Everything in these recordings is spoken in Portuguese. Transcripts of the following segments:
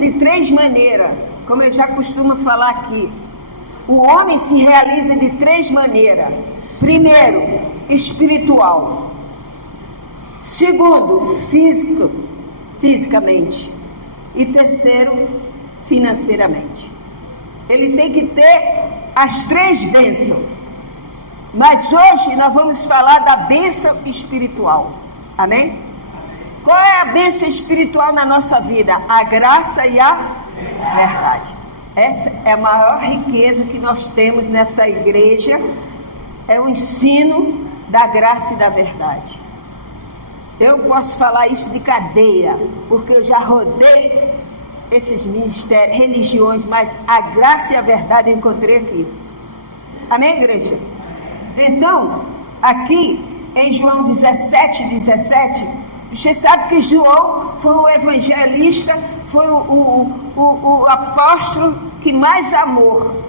de 3 maneiras, como eu já costumo falar aqui. O homem se realiza de 3 maneiras. Primeiro, espiritual. Segundo, fisicamente. E terceiro, financeiramente. Ele tem que ter as 3 bênçãos. Mas hoje nós vamos falar da bênção espiritual. Amém? Qual é a bênção espiritual na nossa vida? A graça e a verdade. Essa é a maior riqueza que nós temos nessa igreja. É o ensino da graça e da verdade. Eu posso falar isso de cadeira, porque eu já rodei esses ministérios, religiões, mas a graça e a verdade eu encontrei aqui. Amém, igreja? Então, aqui em João 17, você sabe que João foi o evangelista, foi o apóstolo que mais amou.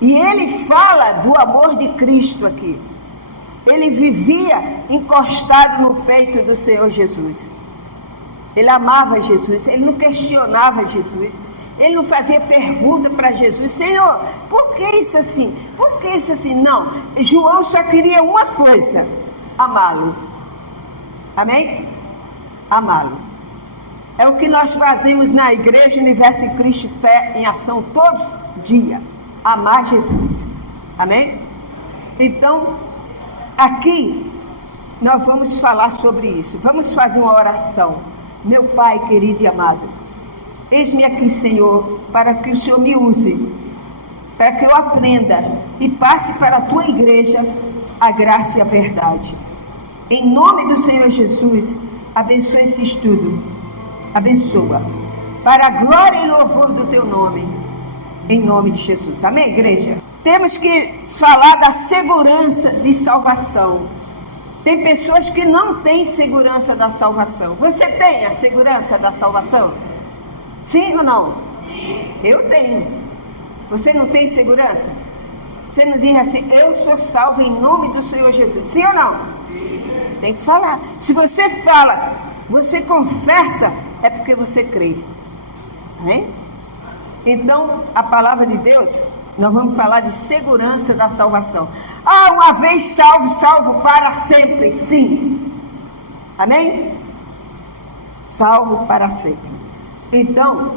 E ele fala do amor de Cristo aqui. Ele vivia encostado no peito do Senhor Jesus. Ele amava Jesus, ele não questionava Jesus. Ele não fazia pergunta para Jesus: Senhor, por que isso assim? Por que isso assim? Não, João só queria uma coisa: amá-lo. Amém? Amá-lo. É o que nós fazemos na Igreja Universo em Cristo Fé em Ação todos os dias. Amar Jesus. Amém? Então, aqui nós vamos falar sobre isso. Vamos fazer uma oração. Meu Pai querido e amado, eis-me aqui, Senhor, para que o Senhor me use, para que eu aprenda e passe para a Tua igreja a graça e a verdade. Em nome do Senhor Jesus, abençoa esse estudo. Abençoa. Para a glória e louvor do Teu nome. Em nome de Jesus. Amém, igreja? Temos que falar da segurança de salvação. Tem pessoas que não têm segurança da salvação. Você tem a segurança da salvação? Sim ou não? Sim. Eu tenho. Você não tem segurança? Você não diz assim: eu sou salvo em nome do Senhor Jesus. Sim ou não? Sim. Tem que falar. Se você fala, você confessa, é porque você crê. Amém? Então, a palavra de Deus, nós vamos falar de segurança da salvação. Ah, uma vez salvo, salvo para sempre. Sim. Amém? Salvo para sempre. Então,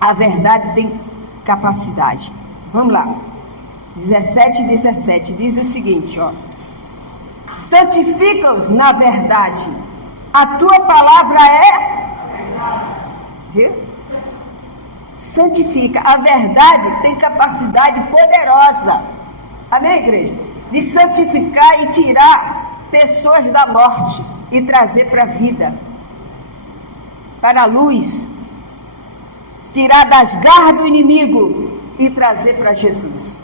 a verdade tem capacidade. Vamos lá. 17 diz o seguinte, ó: santifica-os na verdade. A tua palavra é... Viu? Santifica. A verdade tem capacidade poderosa. Amém, igreja? De santificar e tirar pessoas da morte e trazer para a vida, para a luz, tirar das garras do inimigo e trazer para Jesus.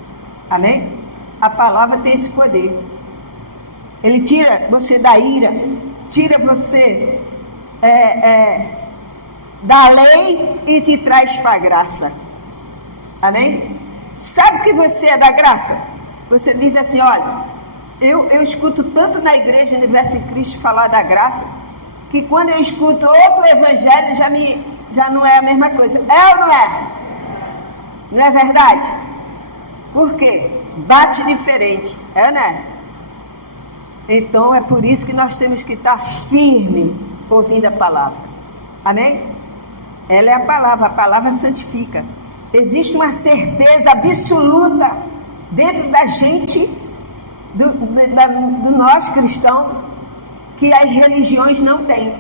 Amém? A palavra tem esse poder. Ele tira você da ira, tira você da lei e te traz para a graça. Amém? Sabe que você é da graça? Você diz assim: olha, eu escuto tanto na Igreja Universo em Cristo falar da graça, que quando eu escuto outro evangelho já não é a mesma coisa. É ou não é? Não é verdade? Por quê? Bate diferente. É ou não é? Então é por isso que nós temos que estar firme ouvindo a palavra. Amém? Ela é a palavra santifica. Existe uma certeza absoluta dentro da gente, do nós cristãos, que as religiões não têm.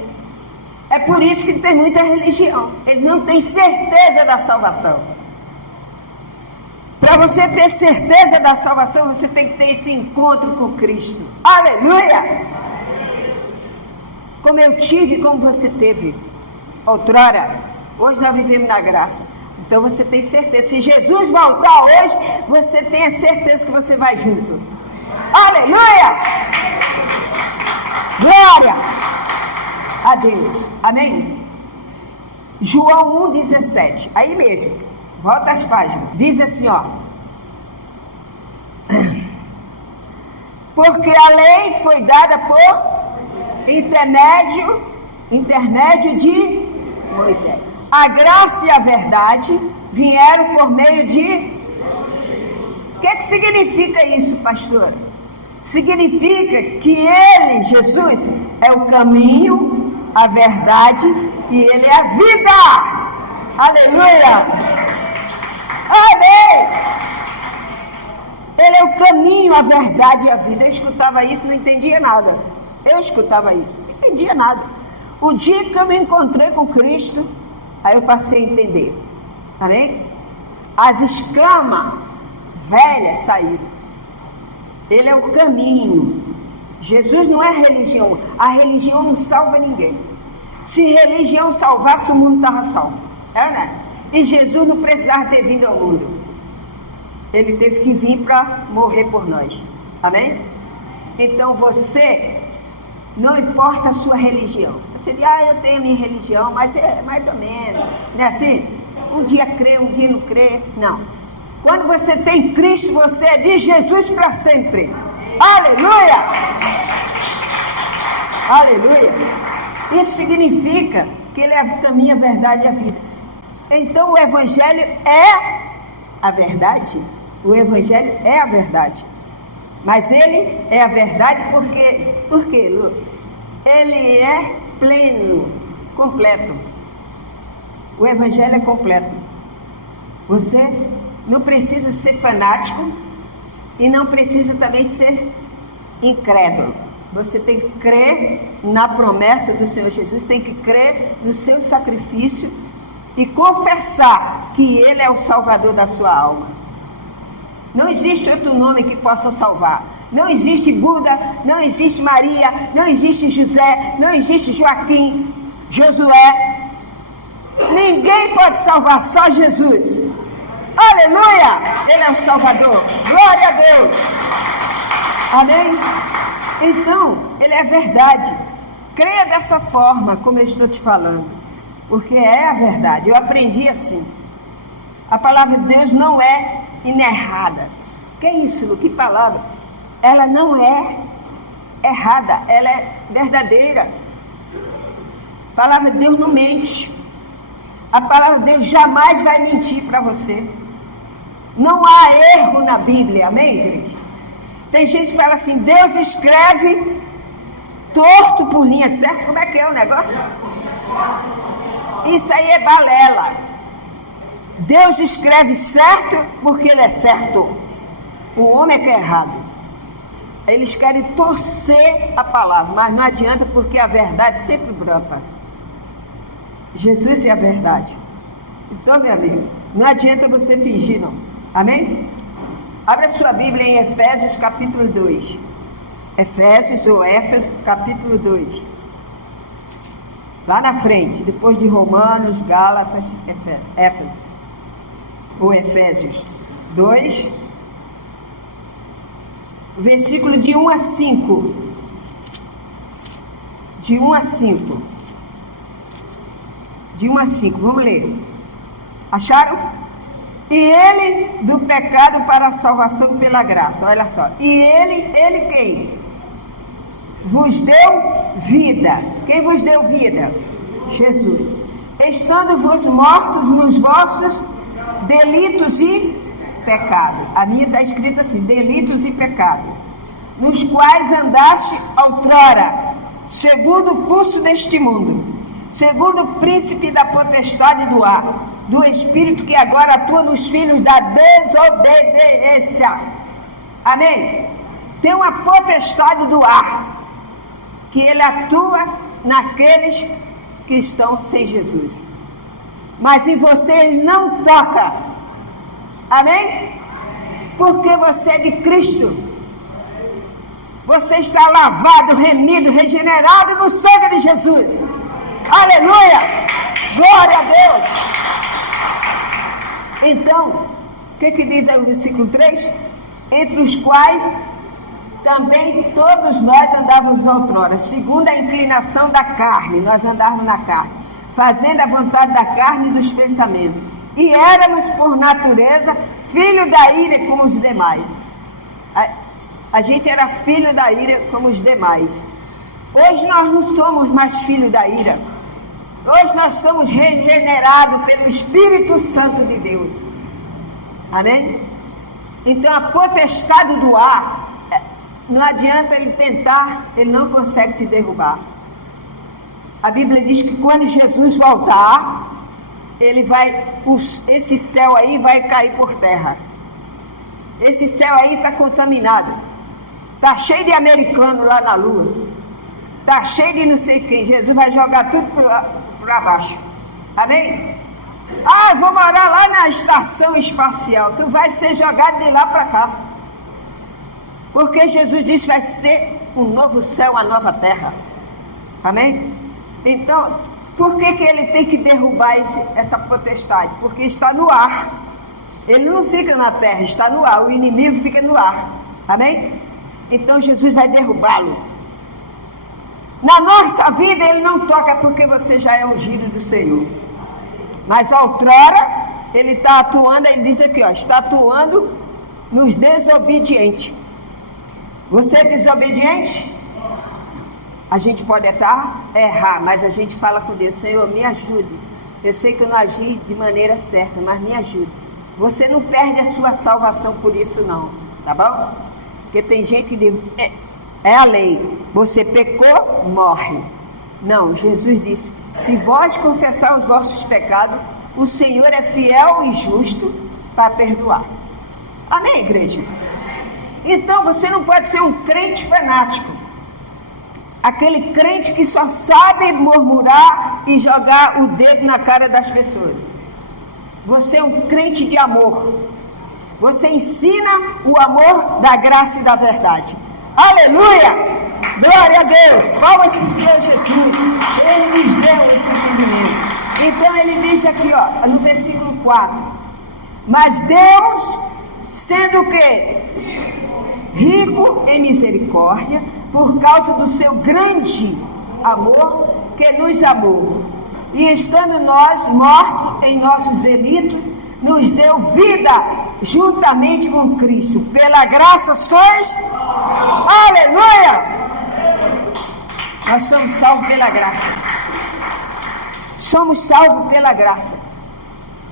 É por isso que tem muita religião. Eles não têm certeza da salvação. Para você ter certeza da salvação, você tem que ter esse encontro com Cristo. Aleluia! Como eu tive, como você teve outrora. Hoje nós vivemos na graça. Então você tem certeza. Se Jesus voltar hoje, você tem a certeza que você vai junto. Aleluia! Glória a Deus. Amém? João 1,17. Aí mesmo. Volta as páginas. Diz assim, ó: porque a lei foi dada por intermédio de Moisés. A graça e a verdade vieram por meio de... O que significa isso, pastor? Significa que ele, Jesus, é o caminho, a verdade e ele é a vida. Aleluia! Amém! Ele é o caminho, a verdade e a vida. Eu escutava isso, não entendia nada. Eu escutava isso, não entendia nada. O dia que eu me encontrei com Cristo, aí eu passei a entender. Amém? As escamas velhas saíram. Ele é o caminho. Jesus não é religião. A religião não salva ninguém. Se religião salvasse, o mundo estava salvo. É, né? E Jesus não precisava ter vindo ao mundo. Ele teve que vir para morrer por nós. Amém? Então você, não importa a sua religião. Você diz, eu tenho a minha religião, mas é mais ou menos. Não é assim? Um dia crê, um dia não crê. Não. Quando você tem Cristo, você é de Jesus para sempre. Aleluia! Aleluia! Isso significa que ele é o caminho, a verdade e a vida. Então o Evangelho é a verdade. O Evangelho é a verdade. Mas ele é a verdade porque... Por quê, Lu? Ele é pleno, completo. O Evangelho é completo. Você não precisa ser fanático e não precisa também ser incrédulo. Você tem que crer na promessa do Senhor Jesus, tem que crer no seu sacrifício e confessar que Ele é o Salvador da sua alma. Não existe outro nome que possa salvar. Não existe Buda, não existe Maria, não existe José, não existe Joaquim, Josué. Ninguém pode salvar, só Jesus. Aleluia! Ele é o Salvador. Glória a Deus. Amém? Então, ele é verdade. Creia dessa forma, como eu estou te falando. Porque é a verdade. Eu aprendi assim. A palavra de Deus não é inerrada. Que é isso, Lu? Que palavra? Ela não é errada. Ela é verdadeira. A palavra de Deus não mente. A palavra de Deus jamais vai mentir para você. Não há erro na Bíblia, amém, igreja? Tem gente que fala assim, Deus escreve torto por linha certa. Como é que é o negócio? Isso aí é balela. Deus escreve certo porque ele é certo. O homem é que é errado. Eles querem torcer a palavra, mas não adianta porque a verdade sempre brota. Jesus é a verdade. Então, meu amigo, não adianta você fingir, não. Amém? Abra sua Bíblia em Efésios capítulo 2. Efésios ou Éfeso capítulo 2. Lá na frente, depois de Romanos, Gálatas, Éfeso. Ou Efésios 2. Versículo de 1 a 5. De 1 a 5. De 1 a 5, vamos ler. Acharam? E ele do pecado para a salvação pela graça. Olha só. E ele quem? Vos deu vida. Quem vos deu vida? Jesus. Estando-vos mortos nos vossos delitos e pecado. A minha está escrita assim, delitos e pecado. Nos quais andaste outrora, segundo o curso deste mundo, segundo o príncipe da potestade do ar, do espírito que agora atua nos filhos da desobediência. Amém? Tem uma potestade do ar, que ele atua naqueles que estão sem Jesus. Mas em você ele não toca. Amém? Porque você é de Cristo. Você está lavado, remido, regenerado no sangue de Jesus. Aleluia! Glória a Deus! Então, o que diz aí o versículo 3? Entre os quais também todos nós andávamos outrora, segundo a inclinação da carne, nós andávamos na carne, fazendo a vontade da carne e dos pensamentos. E éramos, por natureza, filho da ira como os demais. A gente era filho da ira como os demais. Hoje nós não somos mais filho da ira. Hoje nós somos regenerados pelo Espírito Santo de Deus. Amém? Então a potestade do ar, não adianta ele tentar, ele não consegue te derrubar. A Bíblia diz que quando Jesus voltar, esse céu aí vai cair por terra. Esse céu aí está contaminado. Está cheio de americano lá na lua. Está cheio de não sei quem. Jesus vai jogar tudo para baixo. Amém? Ah, eu vou morar lá na estação espacial. Tu vai ser jogado de lá para cá. Porque Jesus disse que vai ser um novo céu, uma nova terra. Amém? Então, por que ele tem que derrubar essa potestade? Porque está no ar. Ele não fica na terra, está no ar. O inimigo fica no ar. Amém? Então Jesus vai derrubá-lo. Na nossa vida ele não toca porque você já é ungido do Senhor. Mas outrora ele está atuando, ele diz aqui, ó, está atuando nos desobedientes. Você é desobediente? A gente pode errar, mas a gente fala com Deus, Senhor, me ajude. Eu sei que eu não agi de maneira certa, mas me ajude. Você não perde a sua salvação por isso não, tá bom? Porque tem gente que diz, é a lei, você pecou, morre. Não, Jesus disse, se vós confessar os vossos pecados, o Senhor é fiel e justo para perdoar. Amém, igreja? Então você não pode ser um crente fanático. Aquele crente que só sabe murmurar e jogar o dedo na cara das pessoas. Você é um crente de amor. Você ensina o amor da graça e da verdade. Aleluia! Glória a Deus! Palmas para o Senhor Jesus. Ele nos deu esse entendimento. Então ele diz aqui, ó, no versículo 4. Mas Deus, sendo o quê? Rico em misericórdia, por causa do seu grande amor que nos amou. E estando nós mortos em nossos delitos, nos deu vida juntamente com Cristo. Pela graça sois. Aleluia! Nós somos salvos pela graça. Somos salvos pela graça.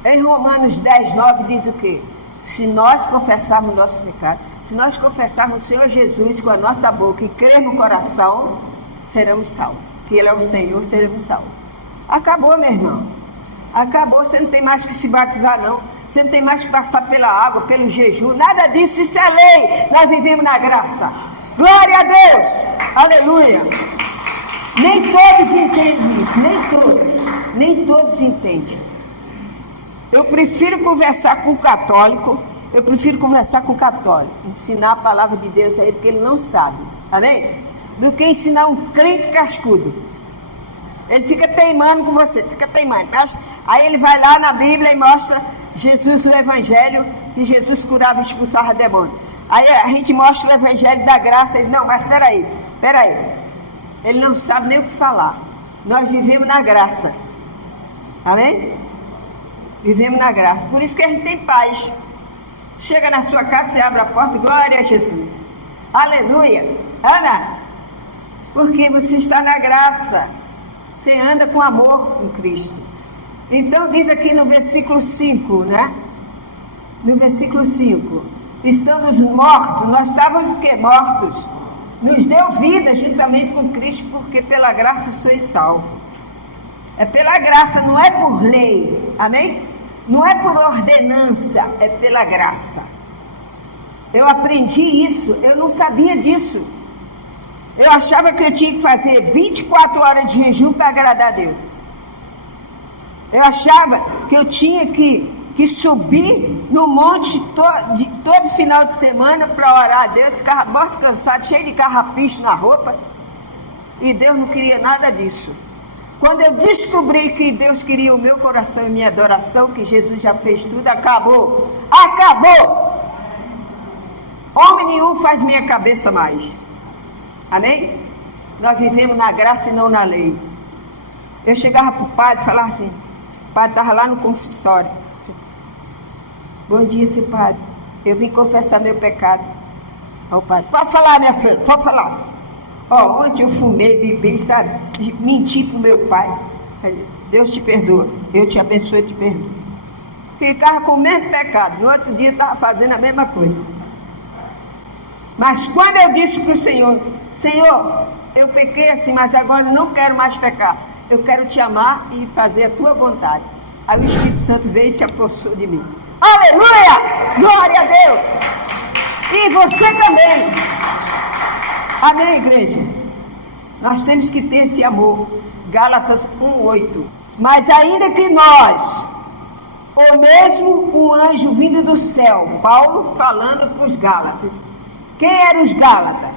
Em Romanos 10, 9 diz o quê? Se nós confessarmos o nosso pecado, se nós confessarmos o Senhor Jesus com a nossa boca e crer no coração, seremos salvos. Que Ele é o Senhor, seremos salvos. Acabou, meu irmão. Acabou, você não tem mais que se batizar, não. Você não tem mais que passar pela água, pelo jejum, nada disso, isso é lei. Nós vivemos na graça. Glória a Deus! Aleluia! Nem todos entendem isso, nem todos entendem. Eu prefiro conversar com o católico, ensinar a palavra de Deus a ele, porque ele não sabe, amém? Do que ensinar um crente cascudo. Ele fica teimando com você, mas aí ele vai lá na Bíblia e mostra Jesus, o Evangelho, que Jesus curava e expulsava demônio. Aí a gente mostra o Evangelho da graça, ele, não, mas peraí, ele não sabe nem o que falar. Nós vivemos na graça, amém? Vivemos na graça, por isso que a gente tem paz. Chega na sua casa, você abre a porta, glória a Jesus, aleluia. Ana, porque você está na graça, você anda com amor com Cristo. Então diz aqui no versículo 5, né? No versículo 5, estamos mortos, nós estávamos o quê? Mortos. Nos deu vida juntamente com Cristo, porque pela graça sois salvos. É pela graça, não é por lei, amém? Não é por ordenança, é pela graça. Eu aprendi isso, eu não sabia disso. Eu achava que eu tinha que fazer 24 horas de jejum para agradar a Deus. Eu achava que eu tinha que subir no monte todo final de semana para orar a Deus, ficava morto, cansado, cheio de carrapicho na roupa. E Deus não queria nada disso. Quando eu descobri que Deus queria o meu coração e minha adoração, que Jesus já fez tudo, acabou. Acabou! Homem nenhum faz minha cabeça mais. Amém? Nós vivemos na graça e não na lei. Eu chegava para o padre e falava assim, o padre estava lá no confessório. Bom dia, seu padre. Eu vim confessar meu pecado. Ó, o padre, pode falar, minha filha, pode falar. Ó, ontem eu fumei, bebi, sabe? Menti pro meu pai. Deus te perdoa, eu te abençoo e te perdoo. Ficava com o mesmo pecado, no outro dia estava fazendo a mesma coisa. Mas quando eu disse para o Senhor, Senhor, eu pequei assim, mas agora não quero mais pecar. Eu quero te amar e fazer a tua vontade. Aí o Espírito Santo veio e se apossou de mim. Aleluia! Glória a Deus! E você também. Amém, igreja? Nós temos que ter esse amor. Gálatas 1:8. Mas ainda que nós, ou mesmo um anjo vindo do céu, Paulo falando para os Gálatas. Quem eram os Gálatas?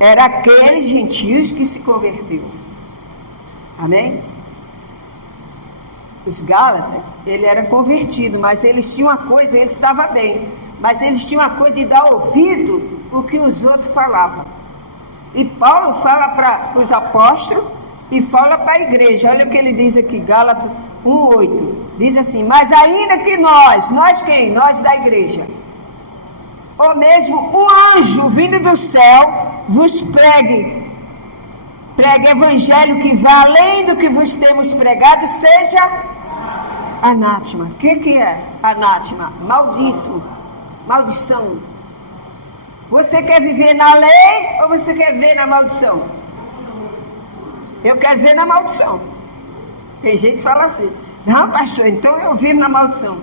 Eram aqueles gentios que se converteram. Amém? Os Gálatas, ele era convertido, mas eles tinham uma coisa, ele estava bem, mas eles tinham uma coisa de dar ouvido o que os outros falavam. E Paulo fala para os apóstolos e fala para a igreja. Olha o que ele diz aqui, Gálatas 1:8. Diz assim, mas ainda que nós quem? Nós da igreja, ou mesmo um anjo vindo do céu, vos pregue evangelho que vá além do que vos temos pregado, seja anátema. O que é anátema? Maldito, maldição. Você quer viver na lei ou você quer viver na maldição? Eu quero viver na maldição. Tem gente que fala assim, não, pastor, então eu vivo na maldição.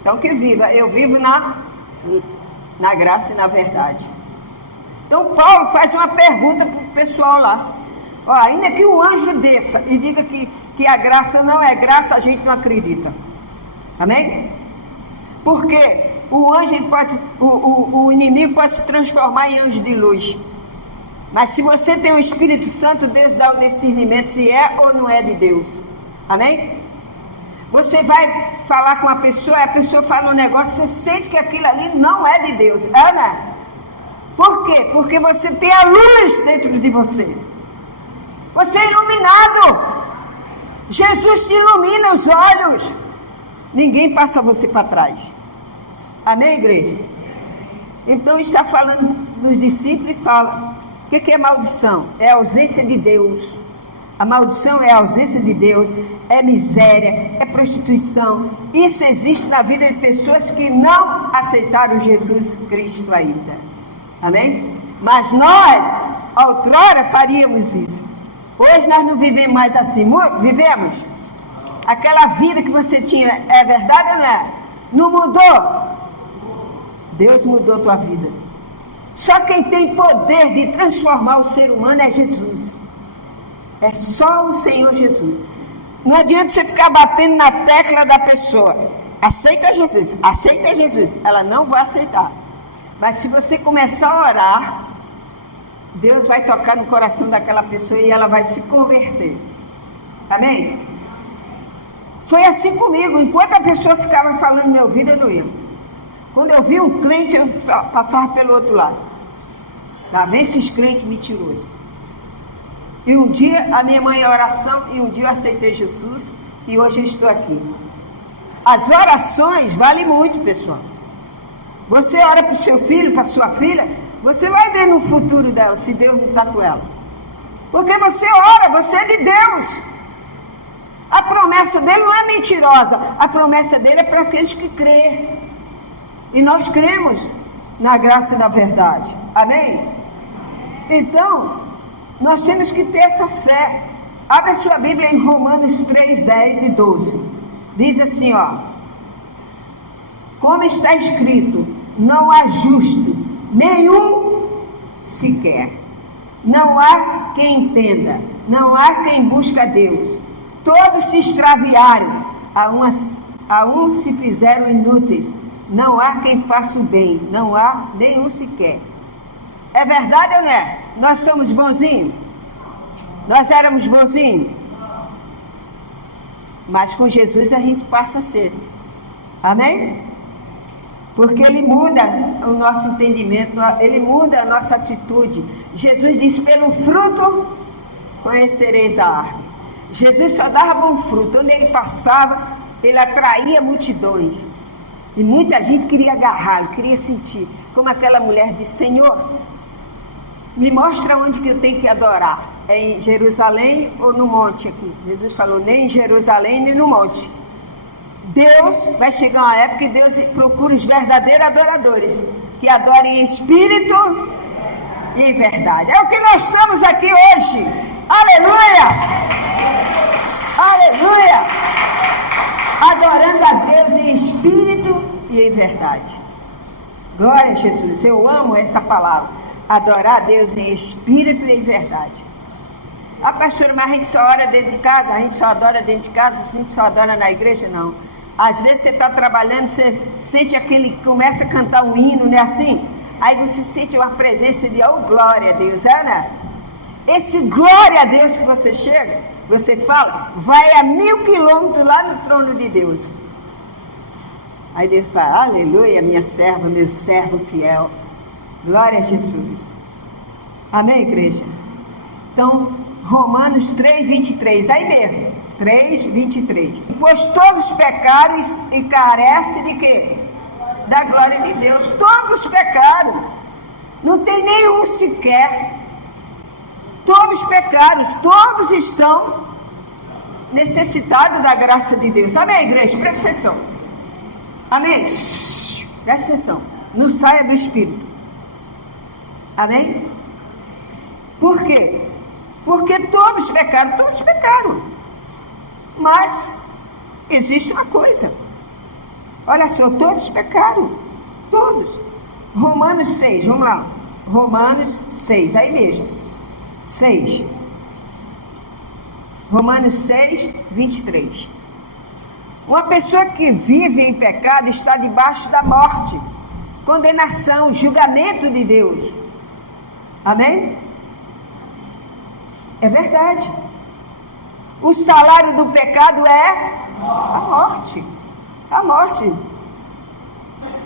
Então que viva, eu vivo na graça e na verdade. Então Paulo faz uma pergunta para o pessoal lá. Ó, ainda que o anjo desça e diga que a graça não é graça, a gente não acredita. Amém? Porque o anjo pode, o inimigo pode se transformar em anjo de luz. Mas se você tem o Espírito Santo, Deus dá o discernimento se é ou não é de Deus. Amém? Você vai falar com a pessoa fala um negócio, você sente que aquilo ali não é de Deus. É, né? Por quê? Porque você tem a luz dentro de você. Você é iluminado. Jesus te ilumina os olhos. Ninguém passa você para trás. Amém, igreja? Então está falando dos discípulos e fala. O que é maldição? É a ausência de Deus. A maldição é a ausência de Deus, é miséria, é prostituição. Isso existe na vida de pessoas que não aceitaram Jesus Cristo ainda. Amém? Mas nós, outrora, faríamos isso. Hoje nós não vivemos mais assim. Vivemos? Aquela vida que você tinha, é verdade ou não é? Não mudou? Deus mudou a tua vida. Só quem tem poder de transformar o ser humano é Jesus. É só o Senhor Jesus. Não adianta você ficar batendo na tecla da pessoa. Aceita Jesus, aceita Jesus. Ela não vai aceitar. Mas se você começar a orar, Deus vai tocar no coração daquela pessoa e ela vai se converter. Amém? Foi assim comigo. Enquanto a pessoa ficava falando no meu ouvido, eu não ia. Quando eu vi um crente, eu passava pelo outro lado. Lá vem esses crentes mentirosos. E um dia a minha mãe em oração, e um dia eu aceitei Jesus, e hoje eu estou aqui. As orações valem muito, pessoal. Você ora para o seu filho, para a sua filha, você vai ver no futuro dela, se Deus não está com ela. Porque você ora, você é de Deus. A promessa dele não é mentirosa, a promessa dele é para aqueles que crêem. E nós cremos na graça e na verdade. Amém? Então, nós temos que ter essa fé. Abra sua Bíblia em Romanos 3, 10 e 12. Diz assim, ó. Como está escrito, não há justo, nenhum sequer. Não há quem entenda, não há quem busque a Deus. Todos se extraviaram, a uns se fizeram inúteis. Não há quem faça o bem, não há nenhum sequer. É verdade ou não é? Nós somos bonzinhos? Nós éramos bonzinhos? Mas com Jesus a gente passa a ser. Amém? Porque Ele muda o nosso entendimento, Ele muda a nossa atitude. Jesus disse, pelo fruto conhecereis a árvore. Jesus só dava bom fruto. Onde Ele passava, Ele atraía multidões. E muita gente queria agarrá-lo, queria sentir. Como aquela mulher disse, Senhor, me mostra onde que eu tenho que adorar. É em Jerusalém ou no monte aqui? Jesus falou, nem em Jerusalém nem no monte. Deus, vai chegar uma época que Deus procura os verdadeiros adoradores, que adorem em espírito e em verdade. É o que nós estamos aqui hoje. Aleluia! Aleluia! Adorando a Deus em espírito e em verdade. Glória a Jesus. Eu amo essa palavra. Adorar a Deus em espírito e em verdade. Ah, pastor, mas a gente só ora dentro de casa, a gente só adora dentro de casa, a gente só adora na igreja? Não. Às vezes você está trabalhando, você sente aquele, começa a cantar um hino, não é assim? Aí você sente uma presença de, oh, glória a Deus, é, né? Esse glória a Deus que você chega, você fala, vai a 1000 quilômetros lá no trono de Deus. Aí Deus fala, aleluia, minha serva, meu servo fiel. Glória a Jesus. Amém, igreja? Então, Romanos 3:23, aí mesmo, 3:23. Pois todos pecaram e carecem de quê? Da glória de Deus. Todos pecaram. Não tem nenhum sequer. Todos pecaram, todos estão necessitados da graça de Deus. Amém, igreja? Presta atenção. Amém? Presta atenção. Não saia do Espírito. Amém? Por quê? Porque todos pecaram. Mas existe uma coisa. Olha só, todos pecaram. Todos. Romanos 6, vamos lá. Romanos 6, aí mesmo. 6. Romanos 6:23. Uma pessoa que vive em pecado está debaixo da morte, condenação, julgamento de Deus. Amém? É verdade. O salário do pecado é a morte. A morte.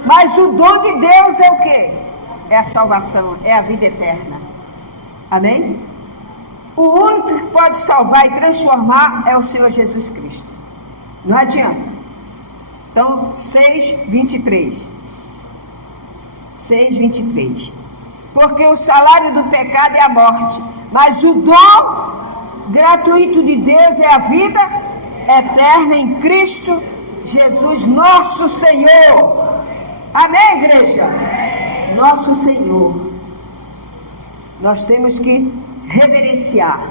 Mas o dom de Deus é o quê? É a salvação, é a vida eterna. Amém? O único que pode salvar e transformar é o Senhor Jesus Cristo. Não adianta. Então, 6:23. 6:23. Porque o salário do pecado é a morte, mas o dom gratuito de Deus é a vida eterna em Cristo Jesus, nosso Senhor. Amém, igreja? Nosso Senhor. Nós temos que reverenciar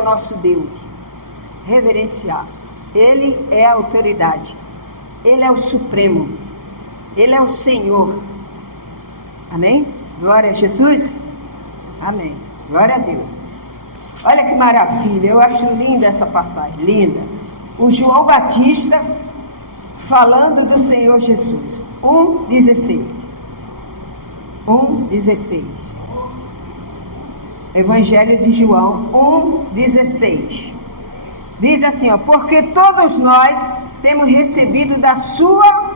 o nosso Deus. Reverenciar. Ele é a autoridade. Ele é o Supremo. Ele é o Senhor. Amém? Glória a Jesus. Amém. Glória a Deus. Olha que maravilha. Eu acho linda essa passagem. Linda. O João Batista falando do Senhor Jesus. 1:16. 1:16. Evangelho de João 1:16. Diz assim, ó, porque todos nós temos recebido da sua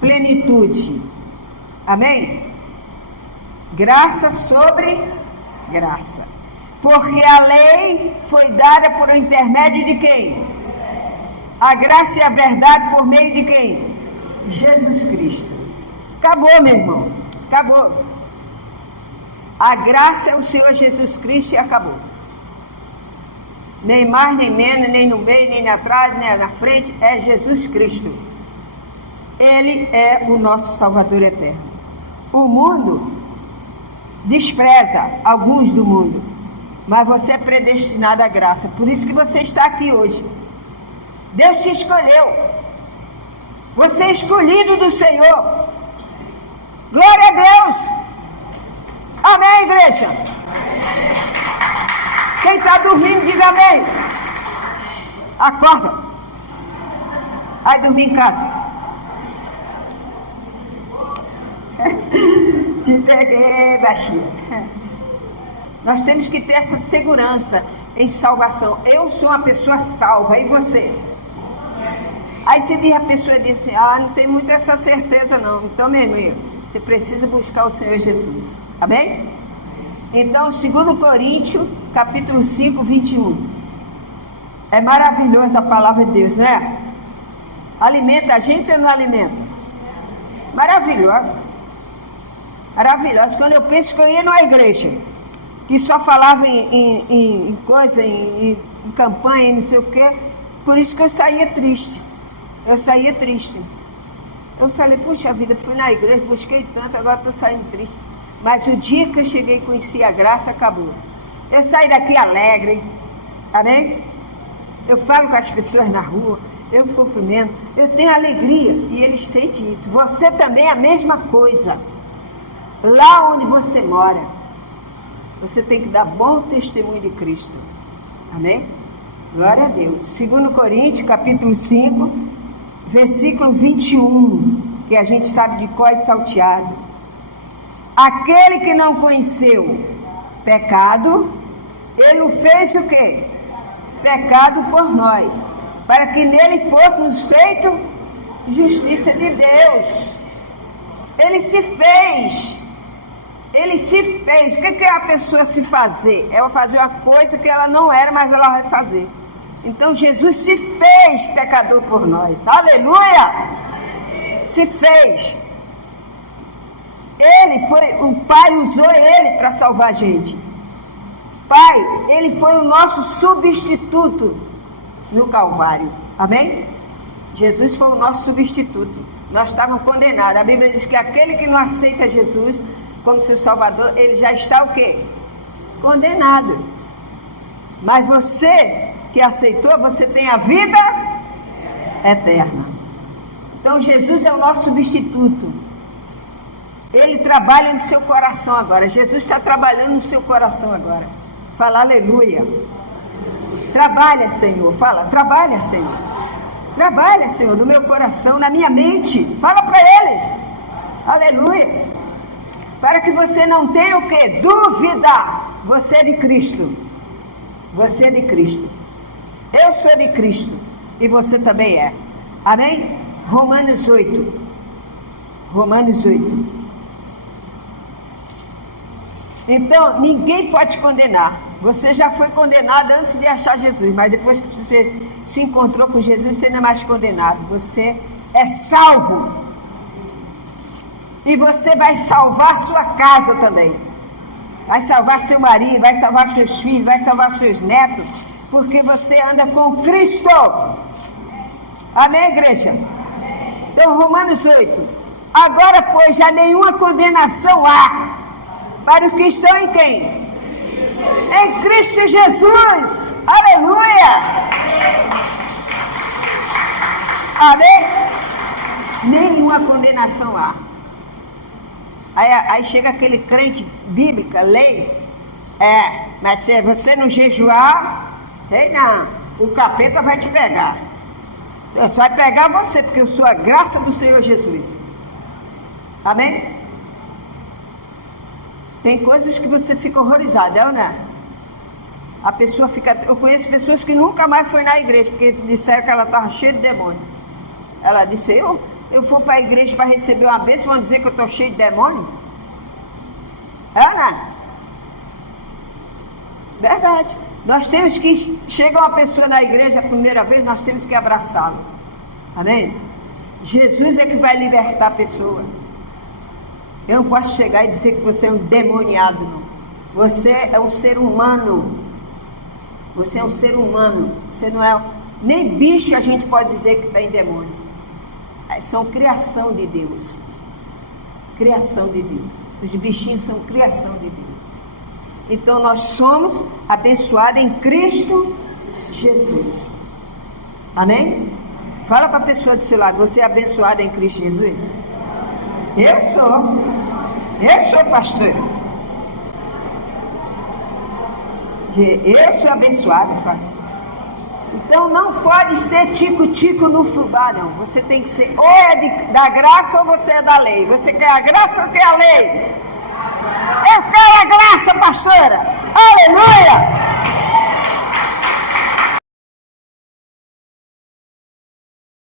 plenitude. Amém? Graça sobre graça. Porque a lei foi dada por intermédio de quem? A graça e a verdade por meio de quem? Jesus Cristo. Acabou, meu irmão. Acabou. A graça é o Senhor Jesus Cristo e acabou. Nem mais, nem menos, nem no meio, nem atrás, nem na frente, é Jesus Cristo. Ele é o nosso Salvador eterno. O mundo despreza alguns do mundo, mas você é predestinado à graça. Por isso que você está aqui hoje. Deus te escolheu. Você é escolhido do Senhor. Glória a Deus. Amém, igreja? Quem está dormindo, diga amém. Acorda. Vai dormir em casa. Te peguei, baixinho. Nós temos que ter essa segurança em salvação. Eu sou uma pessoa salva, e você? Aí a pessoa diz assim, não tem muita essa certeza não. Então, meu irmão, você precisa buscar o Senhor Jesus. Amém? Então, 2 Coríntios, capítulo 5:21. É maravilhosa a palavra de Deus, né? Alimenta a gente ou não alimenta? Maravilhosa. Maravilhosa. Quando eu penso que eu ia numa igreja, que só falava em coisa, em campanha, não sei o quê. Por isso que eu saía triste. Eu falei, puxa vida, fui na igreja, busquei tanto, agora estou saindo triste. Mas o dia que eu cheguei e conheci a graça, acabou. Eu saí daqui alegre, amém? Eu falo com as pessoas na rua, eu cumprimento, eu tenho alegria e eles sentem isso. Você também é a mesma coisa. Lá onde você mora, você tem que dar bom testemunho de Cristo. Amém? Glória a Deus. 2 Coríntios, capítulo 5, versículo 21, que a gente sabe de cor e salteado. Aquele que não conheceu pecado, ele o fez o quê? Pecado por nós, para que nele fôssemos feito justiça de Deus. Ele se fez. O que é a pessoa se fazer? Ela fazer uma coisa que ela não era, mas ela vai fazer. Então Jesus se fez pecador por nós. Aleluia! Se fez. O Pai usou ele para salvar a gente. Pai, ele foi o nosso substituto no Calvário. Amém? Jesus foi o nosso substituto. Nós estávamos condenados. A Bíblia diz que aquele que não aceita Jesus como seu Salvador, ele já está o quê? Condenado. Mas você que aceitou, você tem a vida eterna. Então Jesus é o nosso substituto. Ele trabalha no seu coração agora. Jesus está trabalhando no seu coração agora. Fala aleluia. Trabalha, Senhor. Fala, trabalha, Senhor. Trabalha, Senhor, no meu coração, na minha mente. Fala para Ele. Aleluia. Para que você não tenha o quê? Dúvida. Você é de Cristo. Você é de Cristo. Eu sou de Cristo. E você também é. Amém? Romanos 8. Romanos 8. Então, ninguém pode te condenar. Você já foi condenado antes de achar Jesus, mas depois que você se encontrou com Jesus, você não é mais condenado. Você é salvo. E você vai salvar sua casa também. Vai salvar seu marido, vai salvar seus filhos, vai salvar seus netos, porque você anda com Cristo. Amém, igreja? Então, Romanos 8. Agora, pois, já nenhuma condenação há para os que estão em quem? Em Cristo Jesus. Aleluia. Amém? Nenhuma condenação há. Aí chega aquele crente bíblica, lei. Mas se você não jejuar, sei não, o capeta vai te pegar. Ele só vai pegar você, porque eu sou a graça do Senhor Jesus. Amém? Tem coisas que você fica horrorizado, é ou não é? A pessoa fica... Eu conheço pessoas que nunca mais foi na igreja, porque disseram que ela estava cheia de demônio. Ela disse, eu for para a igreja para receber uma bênção, vão dizer que eu estou cheio de demônio? É ou não é? Verdade. Nós temos que... Chega uma pessoa na igreja a primeira vez, nós temos que abraçá-lo. Amém? Jesus é que vai libertar a pessoa. Eu não posso chegar e dizer que você é um demoniado, não. Você é um ser humano. Você é um ser humano. Você não é... Nem bicho a gente pode dizer que está em demônio. São criação de Deus. Criação de Deus. Os bichinhos são criação de Deus. Então nós somos abençoados em Cristo Jesus. Amém? Fala para a pessoa do seu lado, você é abençoado em Cristo Jesus? Eu sou pastor. Eu sou abençoado, fala. Então não pode ser tico-tico no fubá, não. Você tem que ser, ou é da graça ou você é da lei. Você quer a graça ou quer a lei? Eu quero a graça, pastora. Aleluia!